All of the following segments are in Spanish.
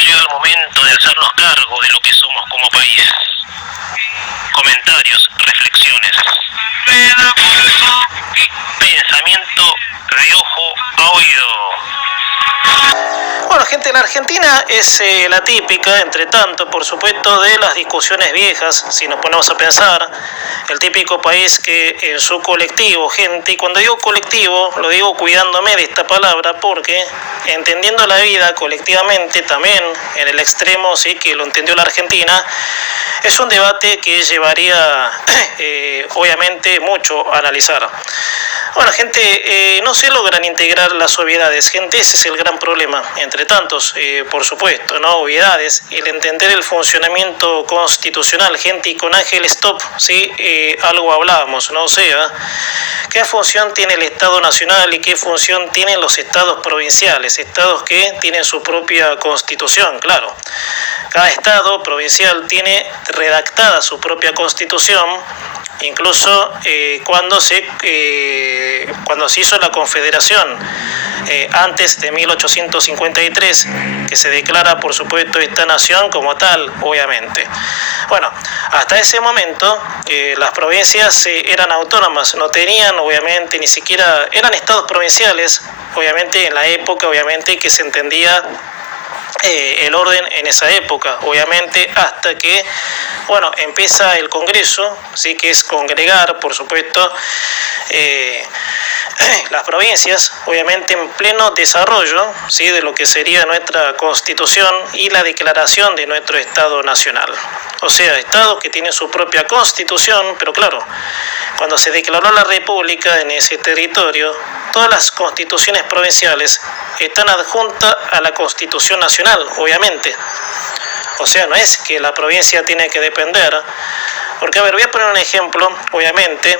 llega el momento de hacernos cargo de lo que somos como país. Comentarios, reflexiones. Pensamiento de ojo a oído. Bueno, gente, la Argentina es la típica, entre tanto, por supuesto, de las discusiones viejas, si nos ponemos a pensar, el típico país que en su colectivo, gente, y cuando digo colectivo, lo digo cuidándome de esta palabra, porque entendiendo la vida colectivamente, también en el extremo, sí, que lo entendió la Argentina, es un debate que llevaría, obviamente, mucho a analizar. Bueno, gente, no se logran integrar las obviedades, gente, ese es el gran problema, entre tantos, por supuesto, ¿no? Obviedades, el entender el funcionamiento constitucional, gente, y con Ángel Stop, ¿sí? Algo hablábamos, ¿no? O sea, ¿qué función tiene el Estado Nacional y qué función tienen los estados provinciales? Estados que tienen su propia constitución, claro. Cada estado provincial tiene redactada su propia constitución. Incluso cuando se hizo la Confederación, antes de 1853, que se declara, por supuesto, esta nación como tal, obviamente. Bueno, hasta ese momento las provincias eran autónomas, no tenían, obviamente, ni siquiera, eran estados provinciales, obviamente, en la época, obviamente, que se entendía el orden en esa época, obviamente, hasta que, bueno, empieza el Congreso, sí, que es congregar, por supuesto, las provincias, obviamente en pleno desarrollo, sí, de lo que sería nuestra Constitución y la declaración de nuestro Estado Nacional. O sea, estados que tienen su propia Constitución, pero claro, cuando se declaró la República en ese territorio, todas las constituciones provinciales están adjuntas a la Constitución Nacional, obviamente. O sea, no es que la provincia tiene que depender, porque, a ver, voy a poner un ejemplo, obviamente,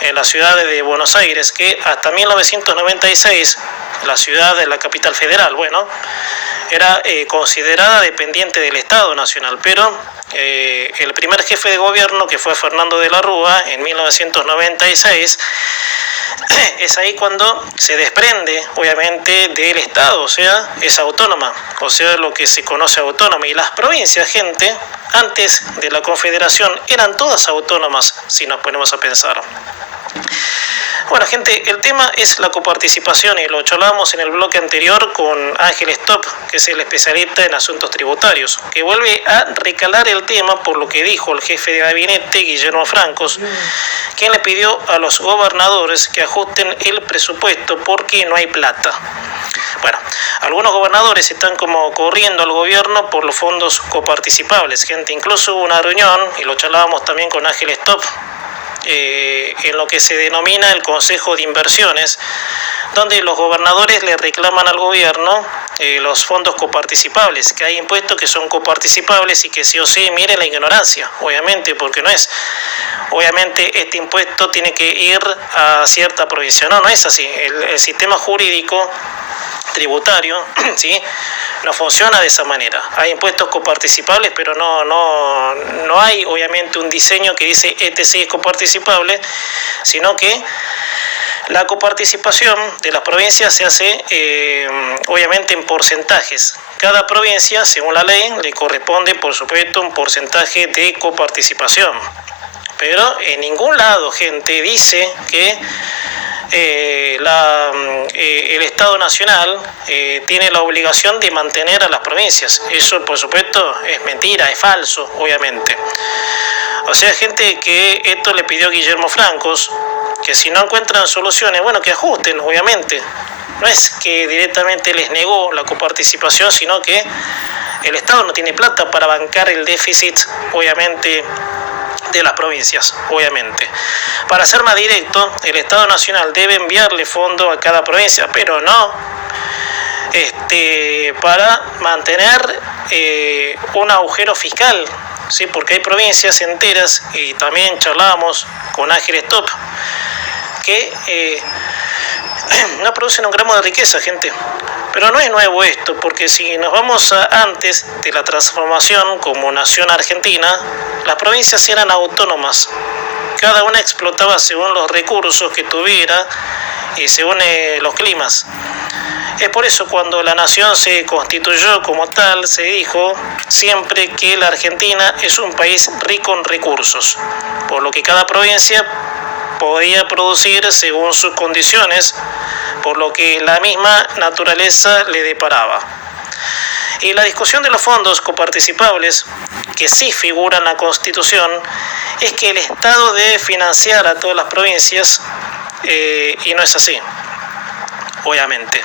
en la ciudad de Buenos Aires, que hasta 1996, la ciudad de la capital federal, bueno, era considerada dependiente del Estado Nacional, pero el primer jefe de gobierno, que fue Fernando de la Rúa, en 1996, es ahí cuando se desprende, obviamente, del Estado, o sea, es autónoma, o sea, lo que se conoce autónoma. Y las provincias, gente, antes de la Confederación, eran todas autónomas, si nos ponemos a pensar. Bueno, gente, el tema es la coparticipación y lo charlábamos en el bloque anterior con Ángel Stop, que es el especialista en asuntos tributarios, que vuelve a recalar el tema por lo que dijo el jefe de gabinete, Guillermo Francos, quien le pidió a los gobernadores que ajusten el presupuesto porque no hay plata. Bueno, algunos gobernadores están como corriendo al gobierno por los fondos coparticipables, gente, incluso hubo una reunión, y lo charlábamos también con Ángel Stop, en lo que se denomina el Consejo de Inversiones, donde los gobernadores le reclaman al gobierno los fondos coparticipables, que hay impuestos que son coparticipables y que sí o sí, miren la ignorancia, obviamente, porque no es, obviamente este impuesto tiene que ir a cierta provincia, no es así, el sistema jurídico tributario, ¿sí?, no funciona de esa manera. Hay impuestos coparticipables, pero no hay, obviamente, un diseño que dice este sí es coparticipable, sino que la coparticipación de las provincias se hace, obviamente, en porcentajes. Cada provincia, según la ley, le corresponde, por supuesto, un porcentaje de coparticipación. Pero en ningún lado, gente, dice que el Estado Nacional tiene la obligación de mantener a las provincias. Eso, por supuesto, es mentira, es falso, obviamente. O sea, gente, que esto le pidió Guillermo Francos, que si no encuentran soluciones, bueno, que ajusten, obviamente. No es que directamente les negó la coparticipación, sino que el Estado no tiene plata para bancar el déficit, obviamente, de las provincias, obviamente. Para ser más directo, el Estado Nacional debe enviarle fondos a cada provincia, pero no para mantener un agujero fiscal, ¿sí? Porque hay provincias enteras, y también charlábamos con Ángel Stop, que no producen un gramo de riqueza, gente. Pero no es nuevo esto, porque si nos vamos a antes de la transformación como nación argentina, las provincias eran autónomas. Cada una explotaba según los recursos que tuviera y según los climas. Es por eso cuando la nación se constituyó como tal, se dijo siempre que la Argentina es un país rico en recursos, por lo que cada provincia podía producir según sus condiciones, por lo que la misma naturaleza le deparaba. Y la discusión de los fondos coparticipables, que sí figura en la Constitución, es que el Estado debe financiar a todas las provincias y no es así, obviamente.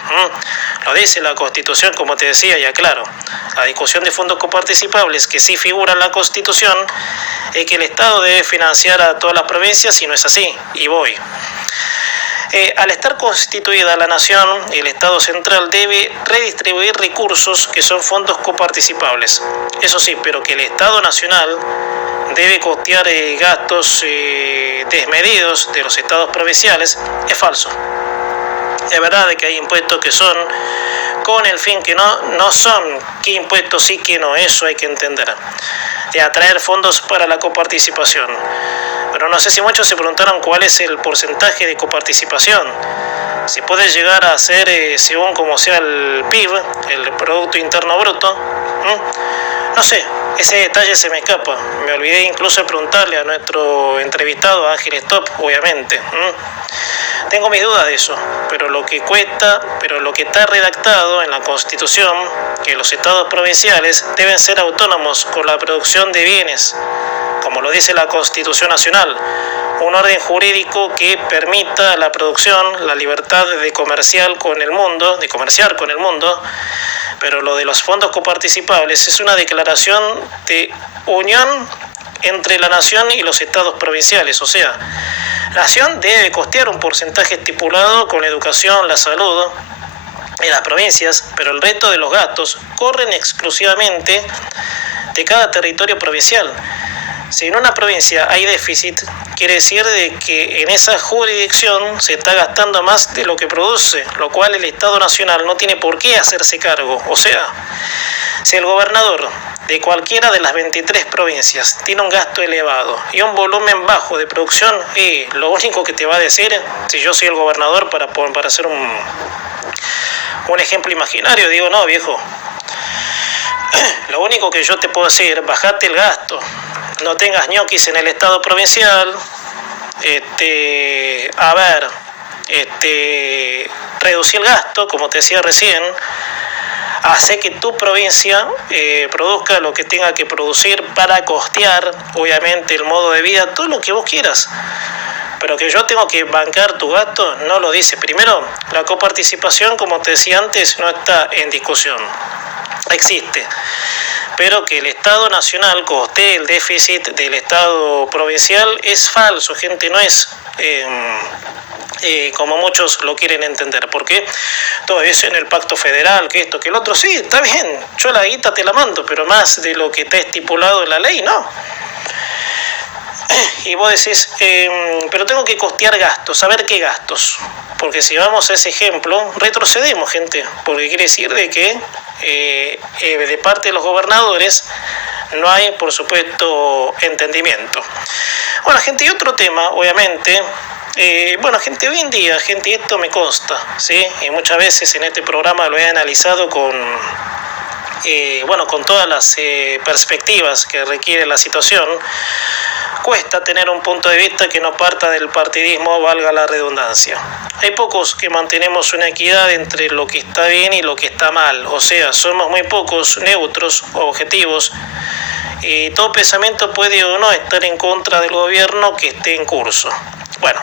Lo dice la Constitución, como te decía, y aclaro. La discusión de fondos coparticipables, que sí figura en la Constitución, es que el Estado debe financiar a todas las provincias y no es así, y voy. Al estar constituida la nación, el Estado central debe redistribuir recursos que son fondos coparticipables. Eso sí, pero que el Estado nacional debe costear gastos desmedidos de los estados provinciales es falso. Es verdad de que hay impuestos que son con el fin que no son, qué impuestos sí, que no, eso hay que entender, de atraer fondos para la coparticipación. Pero no sé si muchos se preguntaron cuál es el porcentaje de coparticipación. Si puede llegar a ser según como sea el PIB, el Producto Interno Bruto. No sé, ese detalle se me escapa. Me olvidé incluso de preguntarle a nuestro entrevistado, Ángel Stop, obviamente. Tengo mis dudas de eso, pero lo que está redactado en la Constitución, que los estados provinciales deben ser autónomos con la producción de bienes, como lo dice la Constitución Nacional, un orden jurídico que permita la producción, la libertad de comerciar con el mundo, pero lo de los fondos coparticipables es una declaración de unión entre la nación y los estados provinciales, o sea, la nación debe costear un porcentaje estipulado con la educación, la salud en las provincias, pero el resto de los gastos corren exclusivamente de cada territorio provincial. Si en una provincia hay déficit, quiere decir de que en esa jurisdicción se está gastando más de lo que produce, lo cual el Estado Nacional no tiene por qué hacerse cargo. O sea, si el gobernador de cualquiera de las 23 provincias tiene un gasto elevado y un volumen bajo de producción, lo único que te va a decir, si yo soy el gobernador, para hacer un ejemplo imaginario, digo, no, viejo, lo único que yo te puedo decir, bajate el gasto, no tengas ñoquis en el Estado provincial, reducir el gasto, como te decía recién, hace que tu provincia produzca lo que tenga que producir para costear, obviamente, el modo de vida, todo lo que vos quieras. Pero que yo tengo que bancar tu gasto, no lo dice. Primero, la coparticipación, como te decía antes, no está en discusión. Existe. Pero que el Estado Nacional costee el déficit del Estado provincial es falso, gente, no es como muchos lo quieren entender, porque todo eso en el pacto federal, que esto, que el otro, sí, está bien, yo la guita te la mando, pero más de lo que está estipulado en la ley, no. Y vos decís, pero tengo que costear gastos, saber qué gastos, porque si vamos a ese ejemplo, retrocedemos, gente, porque quiere decir de que de parte de los gobernadores no hay, por supuesto, entendimiento. Bueno, gente, y otro tema, obviamente, gente, hoy en día, gente, esto me consta, ¿sí? Y muchas veces en este programa lo he analizado con todas las perspectivas que requiere la situación. Cuesta tener un punto de vista que no parta del partidismo, valga la redundancia. Hay pocos que mantenemos una equidad entre lo que está bien y lo que está mal, o sea, somos muy pocos neutros o objetivos, y todo pensamiento puede o no estar en contra del gobierno que esté en curso. Bueno,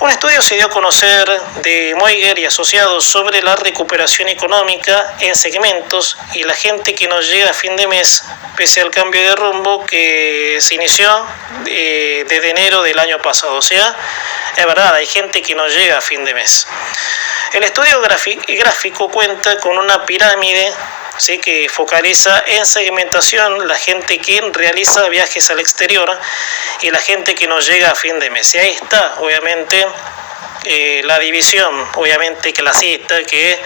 un estudio se dio a conocer de Moiger y asociados sobre la recuperación económica en segmentos y la gente que nos llega a fin de mes, pese al cambio de rumbo que se inició desde enero del año pasado. O sea, es verdad, hay gente que no llega a fin de mes. El estudio gráfico cuenta con una pirámide, ¿sí?, que focaliza en segmentación la gente que realiza viajes al exterior y la gente que nos llega a fin de mes. Y ahí está, obviamente, la división, obviamente, clasista que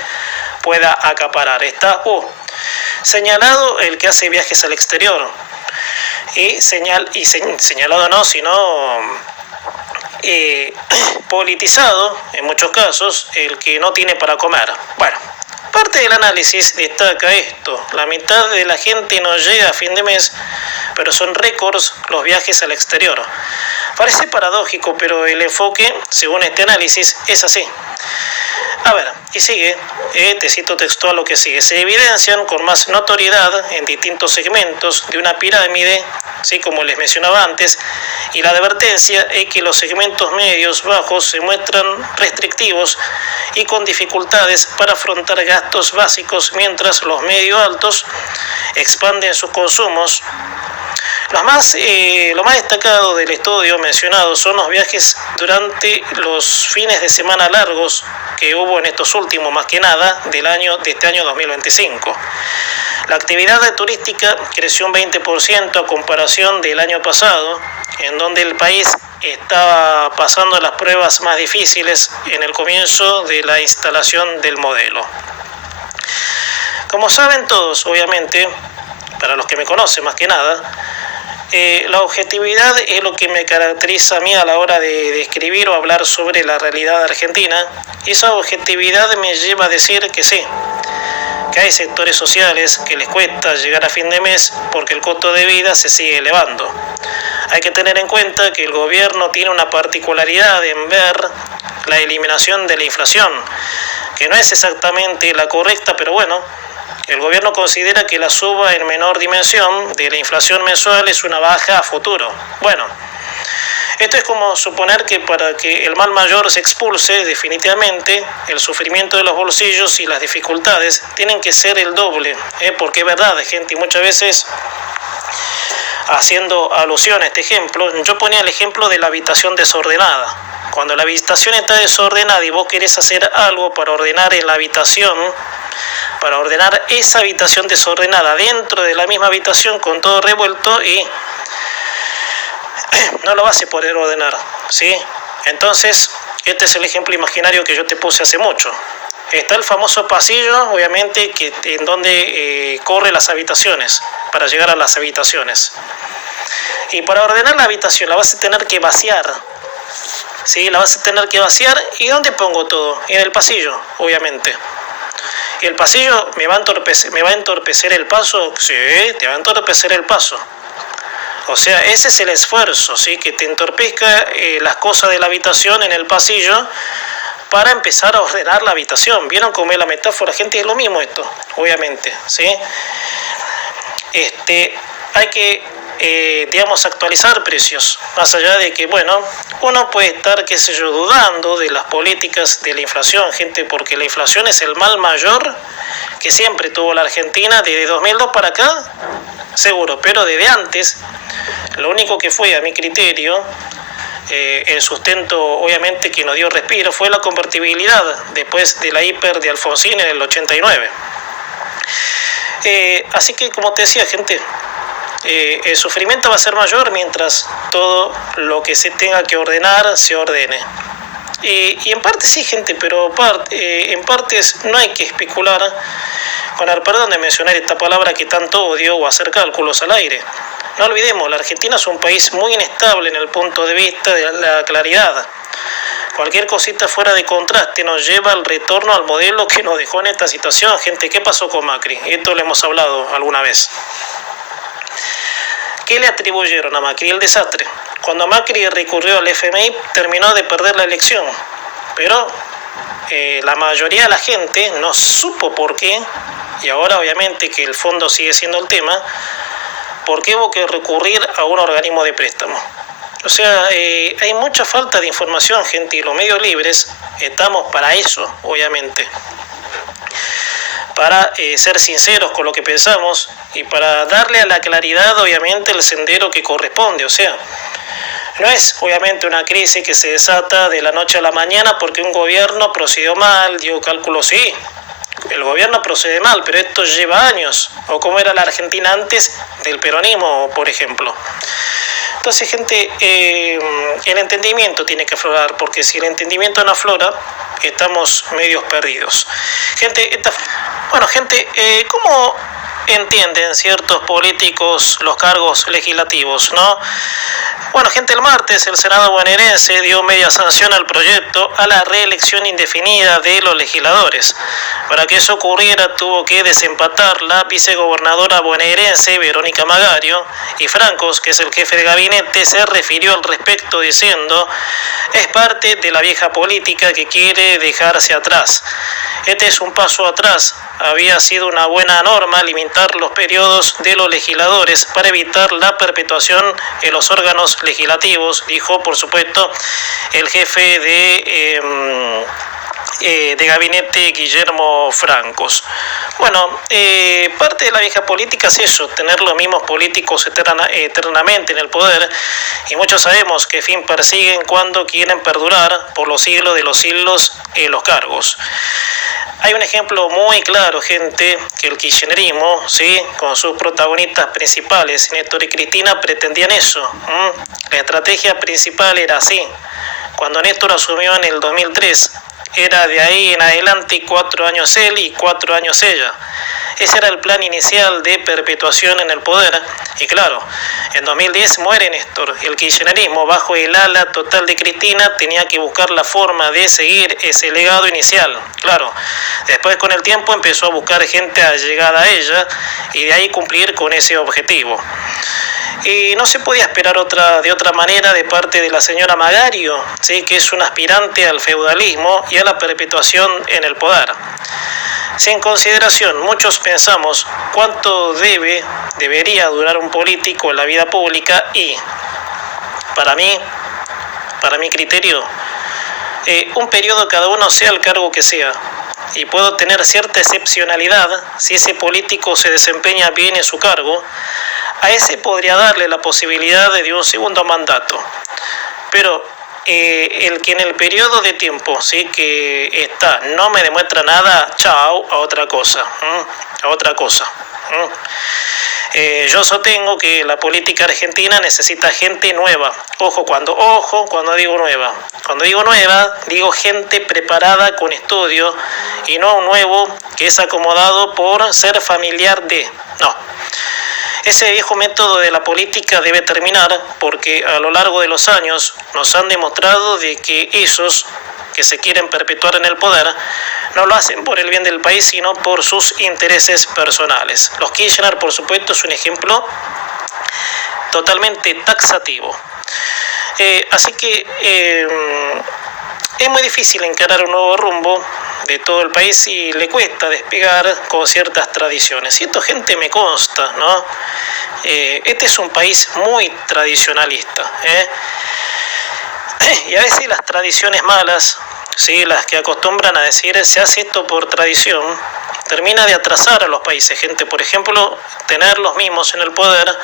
pueda acaparar. Está señalado el que hace viajes al exterior y señalado no, sino politizado, en muchos casos, el que no tiene para comer. Bueno, parte del análisis destaca esto: la mitad de la gente no llega a fin de mes, pero son récords los viajes al exterior. Parece paradójico, pero el enfoque, según este análisis, es así. A ver, y sigue, te cito textual lo que sigue: se evidencian con más notoriedad en distintos segmentos de una pirámide, ¿sí?, como les mencionaba antes, y la advertencia es que los segmentos medios bajos se muestran restrictivos y con dificultades para afrontar gastos básicos, mientras los medio altos expanden sus consumos. Lo más destacado del estudio mencionado son los viajes durante los fines de semana largos que hubo en estos últimos, más que nada, de este año 2025. La actividad turística creció un 20% a comparación del año pasado, en donde el país estaba pasando las pruebas más difíciles en el comienzo de la instalación del modelo. Como saben todos, obviamente, para los que me conocen más que nada, la objetividad es lo que me caracteriza a mí a la hora de escribir o hablar sobre la realidad argentina, y esa objetividad me lleva a decir que sí, que hay sectores sociales que les cuesta llegar a fin de mes porque el costo de vida se sigue elevando. Hay que tener en cuenta que el gobierno tiene una particularidad en ver la eliminación de la inflación, que no es exactamente la correcta, pero bueno, el gobierno considera que la suba en menor dimensión de la inflación mensual es una baja a futuro. Bueno, esto es como suponer que para que el mal mayor se expulse definitivamente, el sufrimiento de los bolsillos y las dificultades tienen que ser el doble, porque es verdad, gente, y muchas veces, haciendo alusión a este ejemplo, yo ponía el ejemplo de la habitación desordenada. Cuando la habitación está desordenada y vos querés hacer algo para ordenar en la habitación, para ordenar esa habitación desordenada dentro de la misma habitación con todo revuelto, y no lo vas a poder ordenar, ¿sí? Entonces, este es el ejemplo imaginario que yo te puse hace mucho. Está el famoso pasillo, obviamente, en donde corre las habitaciones, para llegar a las habitaciones. Y para ordenar la habitación la vas a tener que vaciar, ¿sí? La vas a tener que vaciar. ¿Y dónde pongo todo? En el pasillo, obviamente. ¿Y el pasillo me va a entorpecer el paso? Sí, te va a entorpecer el paso. O sea, ese es el esfuerzo, ¿sí?, que te entorpezca las cosas de la habitación en el pasillo para empezar a ordenar la habitación. ¿Vieron cómo es la metáfora, gente? Es lo mismo esto, obviamente, ¿sí? Hay que, actualizar precios, más allá de que, bueno, uno puede estar, qué sé yo, dudando de las políticas de la inflación, gente, porque la inflación es el mal mayor que siempre tuvo la Argentina desde 2002 para acá, seguro, pero desde antes, lo único que fue, a mi criterio, el sustento, obviamente, que nos dio respiro fue la convertibilidad después de la hiper de Alfonsín en el 89. Así que, como te decía, gente, el sufrimiento va a ser mayor mientras todo lo que se tenga que ordenar se ordene. Y en parte sí, gente, pero en partes no hay que especular, con el perdón de mencionar esta palabra que tanto odio, o hacer cálculos al aire. No olvidemos, la Argentina es un país muy inestable en el punto de vista de la claridad. Cualquier cosita fuera de contraste nos lleva al retorno al modelo que nos dejó en esta situación. Gente, ¿qué pasó con Macri? Esto lo hemos hablado alguna vez. ¿Qué le atribuyeron a Macri? El desastre. Cuando Macri recurrió al FMI, terminó de perder la elección. Pero la mayoría de la gente no supo por qué, y ahora obviamente que el fondo sigue siendo el tema, por qué hubo que recurrir a un organismo de préstamo. O sea, hay mucha falta de información, gente, y los medios libres estamos para eso, obviamente. Para ser sinceros con lo que pensamos y para darle a la claridad, obviamente, el sendero que corresponde. O sea, no es obviamente una crisis que se desata de la noche a la mañana porque un gobierno procedió mal, dio cálculos, sí. El gobierno procede mal, pero esto lleva años. O como era la Argentina antes del peronismo, por ejemplo. Entonces, gente, el entendimiento tiene que aflorar, porque si el entendimiento no aflora, estamos medios perdidos. Gente, ¿cómo entienden ciertos políticos los cargos legislativos, no? Bueno, gente, el martes el Senado bonaerense dio media sanción al proyecto a la reelección indefinida de los legisladores. Para que eso ocurriera tuvo que desempatar la vicegobernadora bonaerense Verónica Magario, y Francos, que es el jefe de gabinete, se refirió al respecto diciendo: es parte de la vieja política que quiere dejarse atrás. Este es un paso atrás. Había sido una buena norma limitar los periodos de los legisladores para evitar la perpetuación en los órganos legislativos, dijo, por supuesto, el jefe de gabinete Guillermo Francos. Bueno, parte de la vieja política es eso, tener los mismos políticos eternamente en el poder, y muchos sabemos qué fin persiguen cuando quieren perdurar por los siglos de los siglos en los cargos. Hay un ejemplo muy claro, gente, que el kirchnerismo, ¿sí?, con sus protagonistas principales, Néstor y Cristina, pretendían eso. La estrategia principal era así. Cuando Néstor asumió en el 2003, era de ahí en adelante 4 años él y 4 años ella. Ese era el plan inicial de perpetuación en el poder. Y claro, en 2010 muere Néstor. El kirchnerismo, bajo el ala total de Cristina, tenía que buscar la forma de seguir ese legado inicial. Claro, después con el tiempo empezó a buscar gente allegada a ella y de ahí cumplir con ese objetivo. Y no se podía esperar de otra manera de parte de la señora Magario, ¿sí?, que es una aspirante al feudalismo y a la perpetuación en el poder. Sin consideración, muchos pensamos cuánto debería durar un político en la vida pública y, para mi criterio, un periodo cada uno, sea el cargo que sea, y puedo tener cierta excepcionalidad si ese político se desempeña bien en su cargo. A ese podría darle la posibilidad de un segundo mandato, pero el que en el periodo de tiempo, sí, que está no me demuestra nada, chao, a otra cosa. Yo sostengo que la política argentina necesita gente nueva. Ojo cuando digo nueva. Cuando digo nueva, digo gente preparada con estudio, y no un nuevo que es acomodado por ser familiar de. No. Ese viejo método de la política debe terminar, porque a lo largo de los años nos han demostrado de que esos que se quieren perpetuar en el poder no lo hacen por el bien del país, sino por sus intereses personales. Los Kirchner, por supuesto, es un ejemplo totalmente taxativo. Así que es muy difícil encarar un nuevo rumbo de todo el país y le cuesta despegar con ciertas tradiciones. Y esto, gente, me consta, ¿no? Este es un país muy tradicionalista, y a veces las tradiciones malas, ¿sí?, las que acostumbran a decir se hace esto por tradición, termina de atrasar a los países, gente. Por ejemplo, tener los mismos en el poder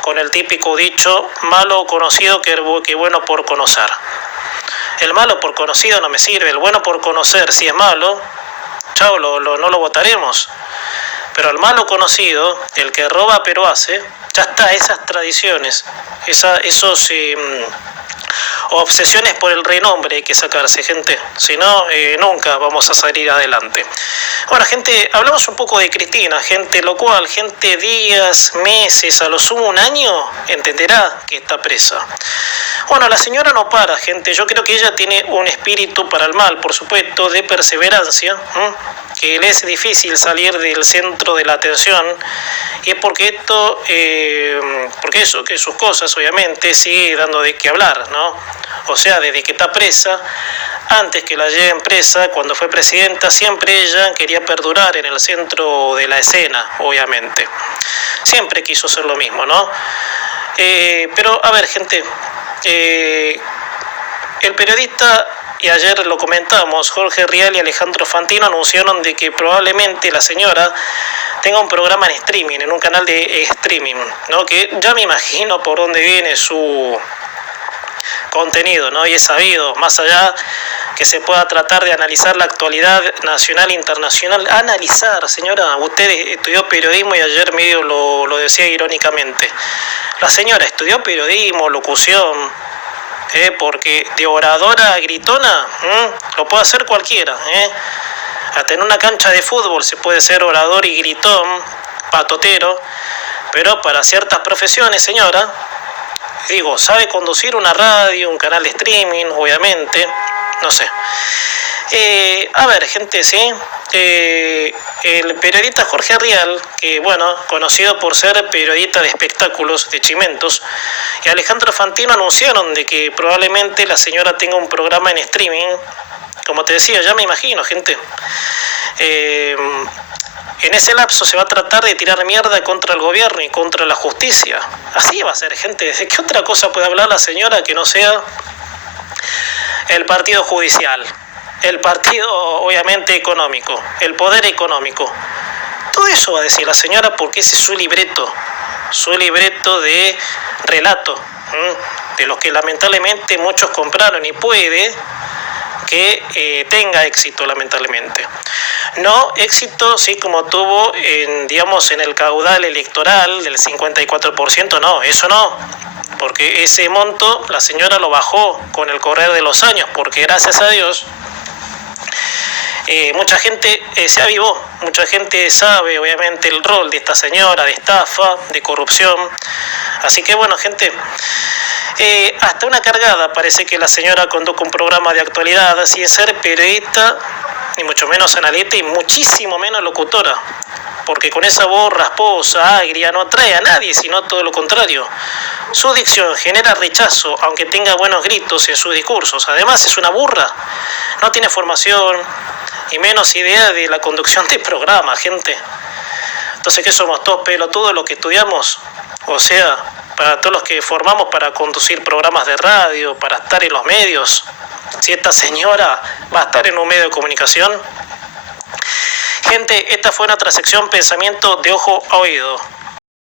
con el típico dicho: malo conocido que bueno por conocer. El malo por conocido no me sirve, el bueno por conocer, si es malo, chao, no lo votaremos. Pero el malo conocido, el que roba pero hace, ya está, esas tradiciones, esos obsesiones por el renombre hay que sacarse, gente. Si no, nunca vamos a salir adelante. Bueno, gente, hablamos un poco de Cristina, gente, lo cual, gente, días, meses, a lo sumo un año, entenderá que está presa. Bueno, la señora no para, gente. Yo creo que ella tiene un espíritu para el mal, por supuesto, de perseverancia, que le es difícil salir del centro de la atención, y es porque que sus cosas, obviamente, sigue dando de qué hablar, ¿no? O sea, desde que está presa, antes que la lleven presa, cuando fue presidenta, siempre ella quería perdurar en el centro de la escena, obviamente. Siempre quiso ser lo mismo, ¿no? Pero, a ver, gente, el periodista, y ayer lo comentamos, Jorge Rial y Alejandro Fantino anunciaron de que probablemente la señora tenga un programa en streaming, en un canal de streaming, ¿no? Que ya me imagino por dónde viene su contenido, ¿no? Y es sabido, más allá que se pueda tratar de analizar la actualidad nacional e internacional. Analizar, señora, usted estudió periodismo y ayer medio lo decía irónicamente. La señora estudió periodismo, locución, porque de oradora a gritona lo puede hacer cualquiera. Hasta en una cancha de fútbol se puede ser orador y gritón, patotero, pero para ciertas profesiones, señora, Digo, sabe conducir una radio, un canal de streaming, obviamente, no sé. A ver, gente, sí. El periodista Jorge Rial, que bueno, conocido por ser periodista de espectáculos, de Chimentos, y Alejandro Fantino anunciaron de que probablemente la señora tenga un programa en streaming. Como te decía, ya me imagino, gente. En ese lapso se va a tratar de tirar mierda contra el gobierno y contra la justicia. Así va a ser, gente. ¿De qué otra cosa puede hablar la señora que no sea el partido judicial? El partido, obviamente, económico, el poder económico. Todo eso va a decir la señora porque ese es su libreto de relato, de los que lamentablemente muchos compraron y puede que tenga éxito, lamentablemente. No éxito, sí, como tuvo en el caudal electoral del 54%, no, eso no. Porque ese monto la señora lo bajó con el correr de los años, porque gracias a Dios mucha gente se avivó, mucha gente sabe obviamente el rol de esta señora, de estafa, de corrupción. Así que bueno, gente, hasta una cargada parece que la señora condujo un programa de actualidad sin ser periodista, ni mucho menos analista y muchísimo menos locutora. Porque con esa voz rasposa, agria, no atrae a nadie, sino todo lo contrario. Su dicción genera rechazo, aunque tenga buenos gritos en sus discursos. Además es una burra, no tiene formación y menos idea de la conducción de programa, gente. Entonces, ¿qué somos? ¿Todos pelotudos los que estudiamos? O sea, para todos los que formamos para conducir programas de radio, para estar en los medios. Si esta señora va a estar en un medio de comunicación. Gente, esta fue nuestra sección Pensamiento de Ojo a Oído.